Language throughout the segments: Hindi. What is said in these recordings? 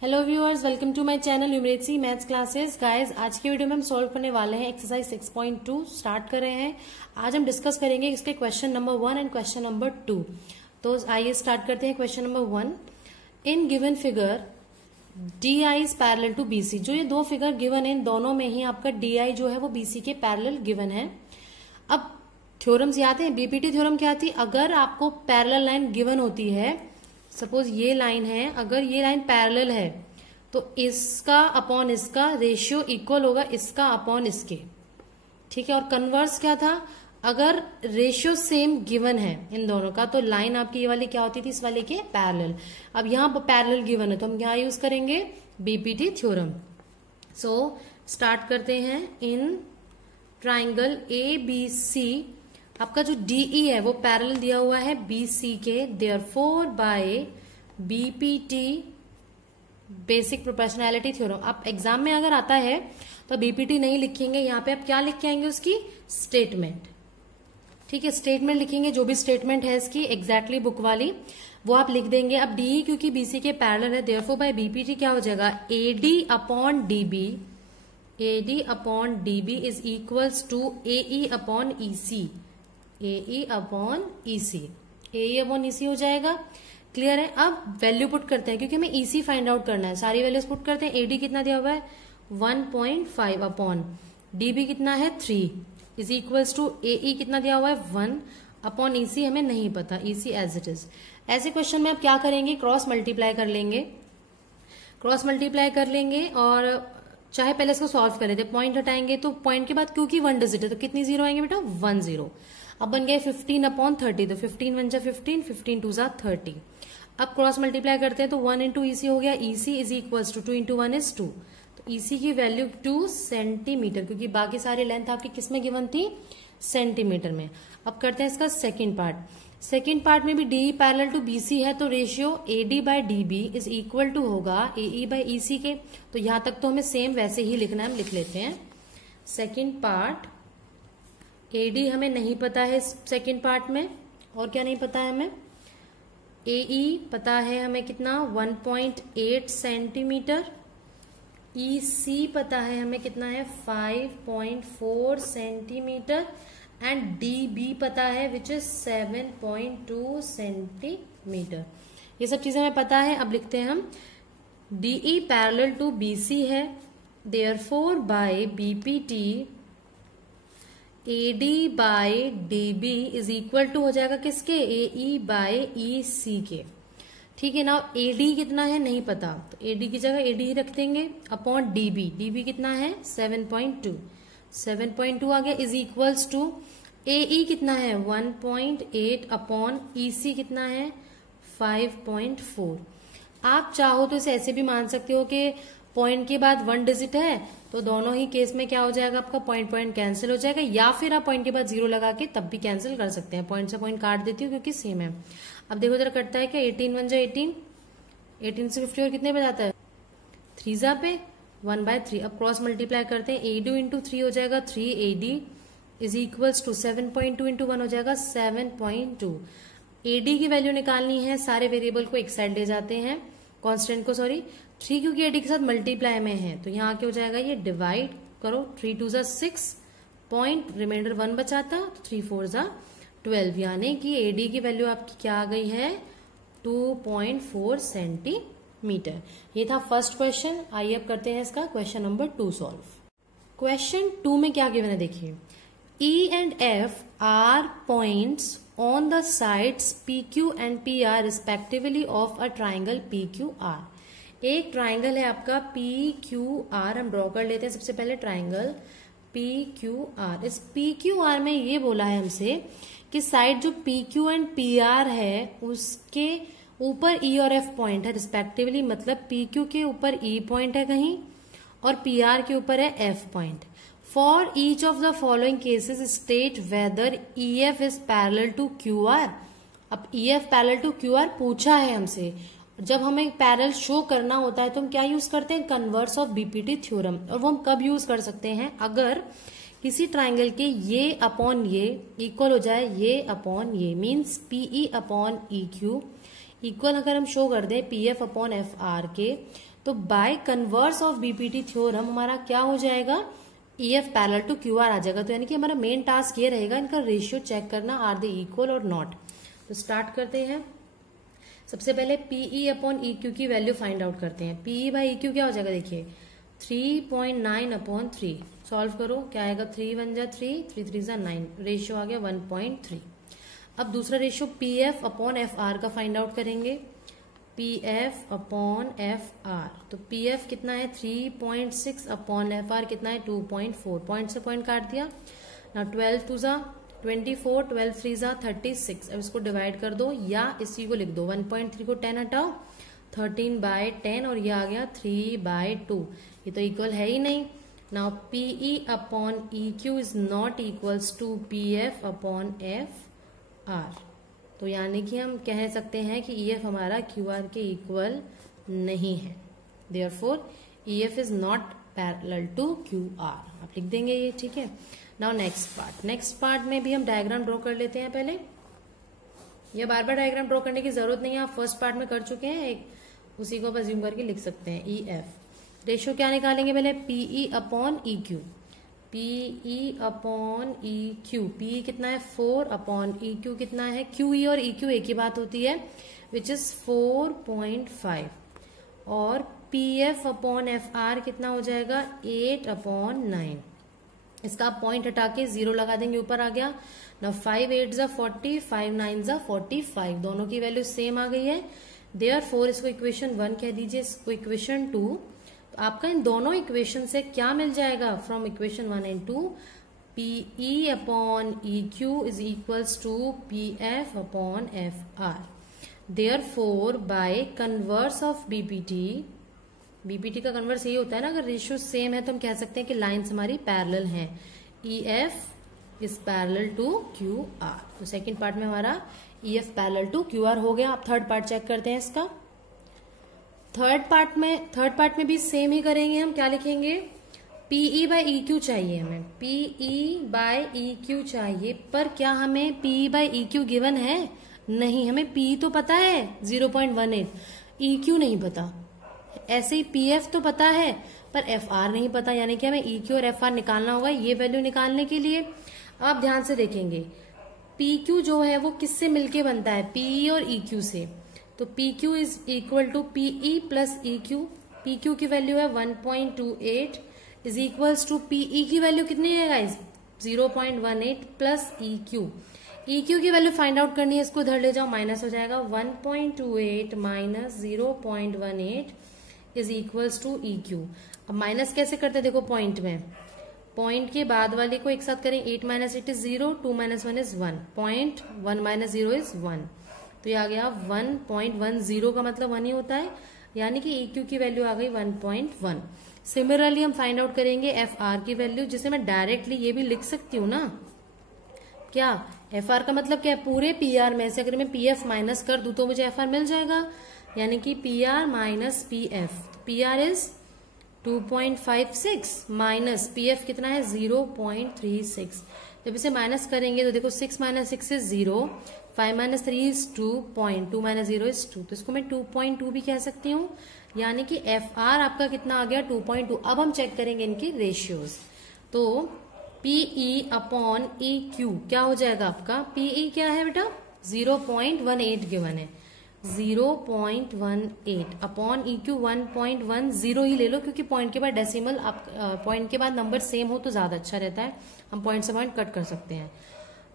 Hello viewers, welcome to my channel numeracy maths classes. Guys, आज की वीडियो में हम सॉल्व करने वाले हैं एक्सरसाइज 6.2 स्टार्ट कर रहे हैं। आज हम डिस्कस करेंगे इसके question number 1 and question number 2। तो आइए स्टार्ट करते हैं question number 1। In given figure D I is parallel to BC. जो ये दो फिगर गिवन है, इन दोनों में ही आपका डी आई जो है वो बीसी के पैरेलल गिवन है। अब थ्योरम्स याद है, बीपीटी थ्योरम क्या थी? अगर आपको पैरेलल लाइन गिवन होती है, सपोज ये लाइन है, अगर ये लाइन पैरेलल है तो इसका अपॉन इसका रेशियो इक्वल होगा इसका अपॉन इसके, ठीक है। और कन्वर्स क्या था? अगर रेशियो सेम गिवन है इन दोनों का तो लाइन आपकी ये वाली क्या होती थी? इस वाले के पैरेलल। अब यहां पर पैरेलल गिवन है तो हम क्या यूज करेंगे? BPT theorem. सो स्टार्ट करते हैं। In triangle A B C, आपका जो डीई है वो पैरेलल दिया हुआ है बीसी के, therefore by BPT basic proportionality theorem. आप एग्जाम में अगर आता है तो बीपीटी नहीं लिखेंगे, यहाँ पे आप क्या लिख के आएंगे? उसकी स्टेटमेंट, ठीक है। स्टेटमेंट लिखेंगे, जो भी स्टेटमेंट है इसकी एग्जैक्टली बुक वाली वो आप लिख देंगे। अब डीई क्योंकि बीसी के पैरेलल है, देयरफॉर बाय बीपीटी क्या हो जाएगा? AD upon DB, AD upon DB is equals to AE upon EC, AE upon EC, AE upon EC हो जाएगा। क्लियर है? अब वैल्यू पुट करते हैं क्योंकि हमें ईसी फाइंड आउट करना है। सारी वैल्यूज पुट करते हैं। एडी कितना दिया हुआ है? 1.5 अपॉन डीबी कितना है? 3 इज इक्वल्स टू एई कितना दिया हुआ है? 1 अपॉन ईसी हमें नहीं पता, ईसी एज इट इज। ऐसे क्वेश्चन में आप क्या करेंगे? क्रॉस मल्टीप्लाई कर लेंगे, क्रॉस मल्टीप्लाई कर लेंगे और चाहे पहले इसको सॉल्व कर लेते, पॉइंट हटाएंगे तो पॉइंट के बाद क्योंकि 1 डिजिट है तो कितनी जीरो आएंगे बेटा? 1 0। अब बन गए 15 अपॉन 30, तो 15 1 जा 15, 15 2 जा 30। अब क्रॉस मल्टीप्लाई करते हैं तो 1 इंटू ईसी हो गया, EC is equals to 2 into 1 is 2। तो ईसी की वैल्यू 2 सेंटीमीटर, क्योंकि बाकी सारी लेंथ आपकी किस में गिवन थी? सेंटीमीटर में। अब करते हैं इसका सेकेंड पार्ट। सेकेंड पार्ट में भी डी पैरेलल टू बीसी है तो ratio AD by DB is equal to होगा एई बाय ईसी के। तो यहां तक तो हमें सेम वैसे ही लिखना है, हम लिख लेते हैं। सेकेंड पार्ट, एडी हमें नहीं पता है सेकेंड पार्ट में, और क्या नहीं पता है हमें? एई पता है हमें कितना? 1.8 सेंटीमीटर। ईसी पता है हमें कितना है? 5.4 सेंटीमीटर। एंड डीबी पता है विच इज 7.2 सेंटीमीटर। ये सब चीजें हमें पता है। अब लिखते हैं हम, डीई पैरेलल टू बीसी है, therefore by BPT AD by DB is equal to हो जाएगा किसके? एई बाय ईसी के, ठीक है ना। एडी कितना है नहीं पता तो एडी की जगह एडी ही रख देंगे अपॉन डीबी, डीबी कितना है? 7.2, 7.2 आ गया इज इक्वल्स टू एई कितना है? 1.8 अपॉन ईसी कितना है? 5.4। आप चाहो तो इसे ऐसे भी मान सकते हो कि पॉइंट के बाद 1 डिजिट है तो दोनों ही केस में क्या हो जाएगा? आपका पॉइंट पॉइंट कैंसिल हो जाएगा, या फिर आप पॉइंट के बाद 0 लगा के तब भी कैंसिल कर सकते हैं। पॉइंट से पॉइंट काट देती हूँ क्योंकि सेम है। अब देखो जरा कटता है क्या? 18 1 जा 18, 18 से 50 और कितने पे जाता है? 3 जा पे 1/3। अब क्रॉस मल्टीप्लाई करते हैं, एडी इंटू 3 हो जाएगा 3 AD is equals to 7.2 into 1 हो जाएगा 7.2। एडी की वैल्यू निकालनी है, सारे वेरिएबल को एक साइड ले जाते हैं, कॉन्स्टेंट को, सॉरी 3 क्योंकि एडी के साथ मल्टीप्लाई में है तो यहाँ क्या हो जाएगा? ये डिवाइड करो, 3 2 जा 6, पॉइंट रिमाइंडर 1 बचाता तो 3 4 जा 12, यानी कि एडी की वैल्यू आपकी क्या आ गई है? 2.4 सेंटीमीटर। ये था फर्स्ट क्वेश्चन। आइए अब करते हैं इसका क्वेश्चन नंबर 2 सॉल्व। क्वेश्चन 2 में क्या गिवन है देखिए, E and F R points on the sides P Q and P R respectively of a triangle P Q R. एक ट्राइंगल है आपका पी क्यू आर, हम ड्रॉ कर लेते हैं सबसे पहले ट्राइंगल पी क्यू आर। इस पी क्यू आर में ये बोला है हमसे कि साइड जो P Q and P R है उसके ऊपर ई और एफ पॉइंट है रिस्पेक्टिवली, मतलब पी क्यू के ऊपर ई पॉइंट है कहीं और पी आर के ऊपर है F point. For each of the following cases state whether E F is parallel to Q R. अब E F parallel to Q R पूछा है हमसे। जब हमें पैरेलल शो करना होता है तो हम क्या यूज करते हैं? Converse of BPT theorem. और वो हम कब यूज कर सकते हैं? अगर किसी ट्राइंगल के ये अपॉन ये इक्वल हो जाए ये अपॉन ये, means PE upon E Q equal अगर हम शो कर दें P F upon F R के, तो by converse of BPT theorem हमारा क्या हो जाएगा, EF पैरेलल टू QR आ जाएगा। तो यानी कि हमारा मेन टास्क ये रहेगा इनका रेशियो चेक करना, आर दे इक्वल और नॉट। तो स्टार्ट करते हैं। सबसे पहले PE अपॉन EQ की वैल्यू फाइंड आउट करते हैं। PE बाई EQ क्या हो जाएगा, देखिए 3.9 अपॉन 3। सॉल्व करो, क्या आएगा, 3 1 जा 3, 3 3 जा 9, रेशियो आ गया 1.3। अब दूसरा रेशियो PF अपॉन FR का फाइंड आउट करेंगे। PF अपॉन FR, तो PF कितना है 3.6 अपॉन FR कितना है 2.4, पॉइंट से पॉइंट काट दिया ना। 12 2 जा 24, 12 3 जा 36। अब इसको डिवाइड कर दो या इसी को लिख दो, 1.3 को 10 हटाओ, 13/10 और ये आ गया 3/2। ये तो इक्वल है ही नहीं। Now PE upon EQ is not equals to PF upon FR। तो यानी कि हम कह सकते हैं कि EF हमारा QR के इक्वल नहीं है। Therefore EF is not parallel to QR, आप लिख देंगे ये, ठीक है। नाउ नेक्स्ट पार्ट में भी हम डायग्राम ड्रॉ कर लेते हैं। पहले ये बार बार डायग्राम ड्रॉ करने की जरूरत नहीं है, आप फर्स्ट पार्ट में कर चुके हैं, एक उसी को अज्यूम करके लिख सकते हैं। EF रेशियो क्या निकालेंगे पहले, PE upon EQ। PE upon EQ, PE कितना है 4 अपॉन EQ कितना है, QE और EQ एक ही बात होती है, विच इज 4.5। और PF अपॉन FR कितना हो जाएगा 8 अपॉन 9। इसका पॉइंट हटा के 0 लगा देंगे, ऊपर आ गया ना। 5 8 जा 40, 5 9 जा 45, दोनों की वैल्यू सेम आ गई है। देयरफॉर इसको इक्वेशन 1 कह दीजिए, इसको इक्वेशन 2। तो आपका इन दोनों इक्वेशन से क्या मिल जाएगा, from equation 1 and 2, PE upon EQ is equals to PF upon FR। Therefore by converse of BPT का कन्वर्स यही होता है ना, अगर रेशियो सेम है तो हम कह सकते हैं कि लाइंस हमारी पैरेलल हैं। EF is parallel to QR। तो सेकंड पार्ट में हमारा EF पैरेलल टू QR हो गया। आप थर्ड पार्ट चेक करते हैं इसका। थर्ड पार्ट में भी सेम ही करेंगे हम। क्या लिखेंगे, PE बाय EQ चाहिए हमें, PE बाय EQ चाहिए, पर क्या हमें PE बाय EQ गिवन है, नहीं। हमें PE तो पता है 0.18, EQ नहीं पता। ऐसे ही PF तो पता है पर FR नहीं पता, यानी कि हमें EQ और FR निकालना होगा ये वैल्यू निकालने के लिए। अब आप ध्यान से देखेंगे, PQ जो है वो किससे मिलके बनता है, PE और EQ से। तो PQ is equal to PE plus EQ। PQ की वैल्यू है 1.28 इज इक्वल्स टू PE की वैल्यू कितनी है गाइस, 0.18 प्लस EQ। EQ की वैल्यू फाइंड आउट करनी है, इसको इधर ले जाओ, माइनस हो जाएगा। 1.28 minus 0.18 is equals to EQ। अब माइनस कैसे करते हैं, देखो पॉइंट में, पॉइंट के बाद वाले को एक साथ करें, 8 minus 8 is 0, 2 minus 1 is 1, point 1 minus 0 is 1। तो ये आ गया 1.10 का मतलब 1 ही होता है, यानी कि EQ की वैल्यू आ गई 1.1। सिमिलरली हम फाइंड आउट करेंगे FR की वैल्यू, जिसे मैं डायरेक्टली ये भी लिख सकती हूँ ना। क्या FR का मतलब क्या है, पूरे PR में से अगर मैं PF माइनस कर दूं तो मुझे FR मिल जाएगा, यानी कि PR minus PF। PR is 2.56 minus PF कितना है 0.36। जब इसे माइनस करेंगे तो देखो 6 minus 6 is 0, 5 minus 3 is 2.2 minus 0 is 2, तो इसको मैं 2.2 भी कह सकती हूँ, यानी कि FR आपका कितना आ गया 2.2। अब हम चेक करेंगे इनकी रेशियोज। तो PE अपॉन EQ क्या हो जाएगा आपका, PE क्या है बेटा 0.18 गिवन है, 0.18 अपॉन EQ 1.10 ही ले लो, क्योंकि पॉइंट के बाद डेसिमल, आप पॉइंट के बाद नंबर सेम हो तो ज्यादा अच्छा रहता है, हम पॉइंट से पॉइंट कट कर सकते हैं।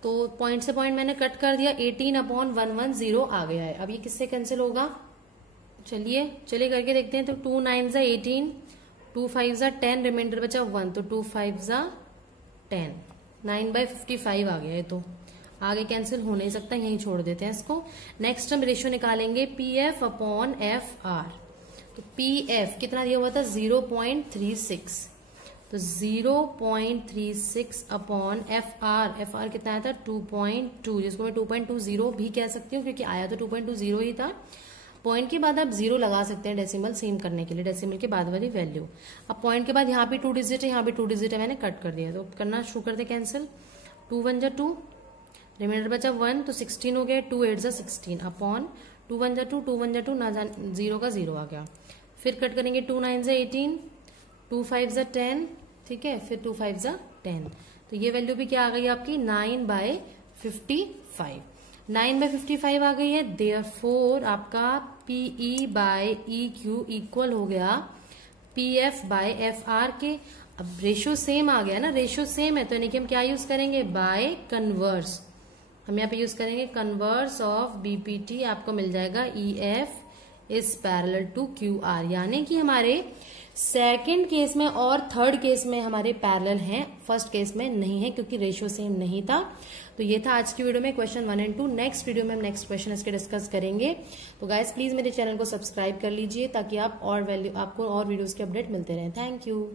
तो पॉइंट से पॉइंट मैंने कट कर दिया, 18 अपॉन 110 आ गया है। अब ये किससे कैंसिल होगा, चलिए करके देखते हैं। तो 2 9 जा 18, 2 5 जा 10, रिमाइंडर बचा 1, तो 2 5 जा 10, 9/55 आ गया है, तो आगे कैंसिल हो नहीं सकता, यहीं छोड़ देते हैं इसको। नेक्स्ट हम रेशियो निकालेंगे PF अपॉन FR। तो PF कितना दिया हुआ था 0.36, तो 0.36 अपॉन FR कितना आया था 2.2, जिसको मैं 2.20 भी कह सकती हूँ, क्योंकि आया तो 2.20 ही था। पॉइंट के बाद आप 0 लगा सकते हैं डेसिमल सेम करने के लिए, डेसिमल के बाद वाली वैल्यू। अब पॉइंट के बाद यहाँ पे 2 डिजिट है, यहाँ पे 2 डिजिट है, मैंने कट कर दिया, तो करना शुरू करते कैंसिल। 2 1 जा 2, रिमाइंडर बचा 1, तो 16 हो गया, 2 8 जा 16 अपॉन 2 1 जा 2, 2 1 जा 2, ना 0 का 0 आ गया। फिर कट करेंगे 2 9 जा 18, 2 5 जा 10, ठीक है, फिर 2 5 जा 10, तो ये वैल्यू भी क्या आ गई आपकी 9/55, 9/55 आ गई है। देयरफॉर आपका PE/EQ इक्वल हो गया PF/FR के। अब रेशियो सेम आ गया ना, रेशियो सेम है तो यानी कि हम क्या यूज करेंगे, बाय कन्वर्स। हम यहाँ पे यूज करेंगे कन्वर्स ऑफ BPT, आपको मिल जाएगा EF is parallel to QR, यानी कि हमारे सेकंड केस में और थर्ड केस में हमारे पैरेलल हैं, फर्स्ट केस में नहीं है क्योंकि रेशियो सेम नहीं था। तो ये था आज की वीडियो में क्वेश्चन 1 और 2। नेक्स्ट वीडियो में हम नेक्स्ट क्वेश्चन इसके डिस्कस करेंगे। तो गाइस प्लीज मेरे चैनल को सब्सक्राइब कर लीजिए ताकि आपको और वीडियोस के अपडेट मिलते रहे। Thank you.